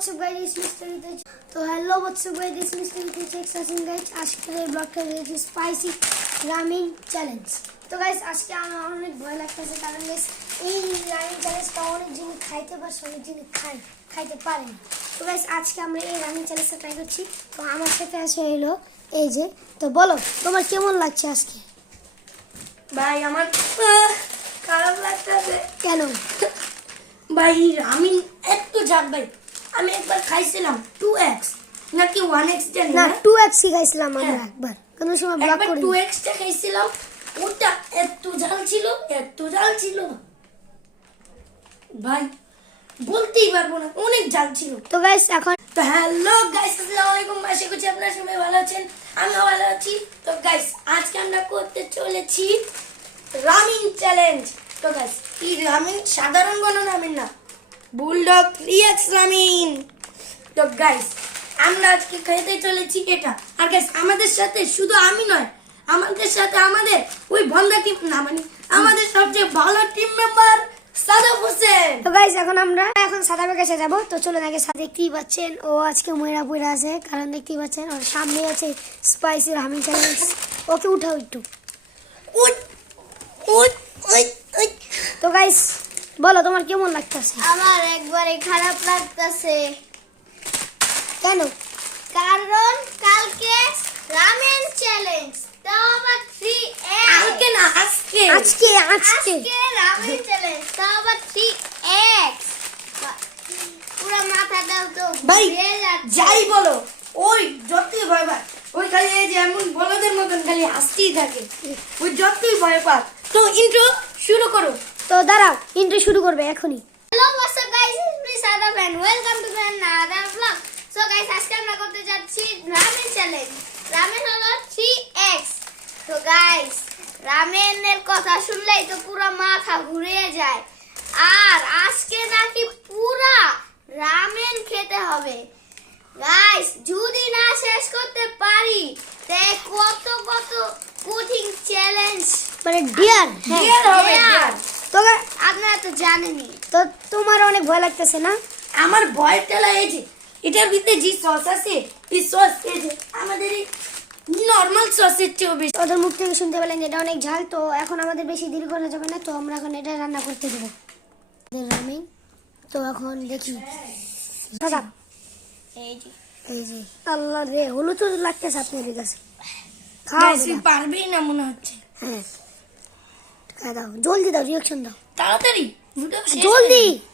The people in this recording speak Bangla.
what's up guys, it's Mr. Ritesh. तो hello what's up guys, it's Mr. Ritesh expression guys. आज के ব্লগটা রয়েছে স্পাইসি রামেন চ্যালেঞ্জ। তো গাইস আজকে আমার অনেক ভয় লাগতেছে, কারণ গাইস এই রামেন চ্যালেঞ্জটা অনেক জিনিস খাইতে পারছে, অনেক জিনিস খাইতে পারে না। তো গাইস আজকে আমরা এই রামেন চ্যালেঞ্জটা ট্রাই করছি। তো আমার সাথে আছে হলো এই যে। তো বলো তোমার কেমন লাগছে আজকে? ভাই আমার খারাপ লাগতেছে। কেন ভাই রামেন এত ঝাল ভাই। আমি একবার খাইছিলাম 2x নাকি 1x জানি না না, 2x খাইছিলাম আমরা একবার, কোন সময় ব্লগ একবার করি 2x টা খাইছিলাম। ওটা এত ঝাল ছিল ভাই, বলতেই পারবো না, অনেক ঝাল ছিল। তো গাইস এখন তো হ্যালো গাইস, আসসালামু আলাইকুম। আশা করছি আপনারা সবাই ভালো আছেন, আমিও ভালো আছি। তো গাইস আজকে আমরা করতে চলেছি রামেন চ্যালেঞ্জ। তো গাইস এই রামেন সাধারণ কোনো রামেন না, বুলডগ 3x রামেন। তো গাইস আমরা আজকে খেতে চলেছি এটা। আর গাইস আমাদের সাথে শুধু আমি নয়, আমাদের সাথে আমাদের ওই বন্ধা টিম না, মানে আমাদের সবচেয়ে ভালো টিম মেম্বার সাদাব হোসেন। তো গাইস আমরা এখন সাদাবের কাছে যাব। তো চলুন আগে সাথে দেখতেই পাচ্ছেন ও আজকে ময়রা পড়ে আছে, কারণ দেখতেই পাচ্ছেন ওর সামনে আছে স্পাইসি রামেন চ্যালেঞ্জ। ওকে উঠাও একটু। ওই ওই ওই ওই তো গাইস বলো তোমার কেমন লাগতেছে? আমার একবারে খারাপ লাগতেছে। কেন? কারণ কালকে রামেন চ্যালেঞ্জ, তাও আবার 3x। কালকে না, আজকে আজকে আজকে রামেন চ্যালেঞ্জ, তাও আবার 3x। পুরো মাথাটা তো ভাই ঘুরে যাচ্ছে। যাই বলো, ওই যতই ভয় পায় ওই খালি এই যে এমন বলদের মতন খালি হাসতেই থাকে, ওই যতই ভয় পাক। তো ইন্ট্রো শুরু করো। তো দাঁড়াও, ইন্ট্রো শুরু করবে এখনই। Hello what's up guys, it's me Shadab and welcome to another vlog. So guys আজকে আমরা করতে যাচ্ছি রামেন চ্যালেঞ্জ। রামেন হলো 3x। তো গাইস রামেনের কথা শুনলেই তো পুরো মাথা ঘুরে যায়। আর আজকে নাকি পুরা রামেন খেতে হবে। গাইস যদি না শেষ করতে পারি তে কত কঠিন চ্যালেঞ্জ মানে ডিয়ার Dear হবে, dear। তো আপনারা তো জানেনই। তো তোমার অনেক ভয় লাগতেছে না? আমার ভয়টা লাগছে এটার ভিতরে যে সস আছে, এই সস এই যে আমাদের এই নরমাল সসের চেয়েও বেশি। ওদের মুখ থেকে শুনতে পেলেন এটা অনেক ঝাল। তো এখন আমাদের বেশি দেরি করা যাবে না, তো আমরা এখন এটা রান্না করতে দেবো রামেন। তো এখন দেখি দাদা, এই যে এই যে আল্লাহ রে, হলুদ তো লাগতেছে আপনাদের কাছে। খাও গাইস দাদা। পারবেই না মনে হচ্ছে। হ্যাঁ খাই দাও, জলদি দাও, রিয়াকশন দাও তাড়াতাড়ি ভিডিও শেষ জলদি। করে।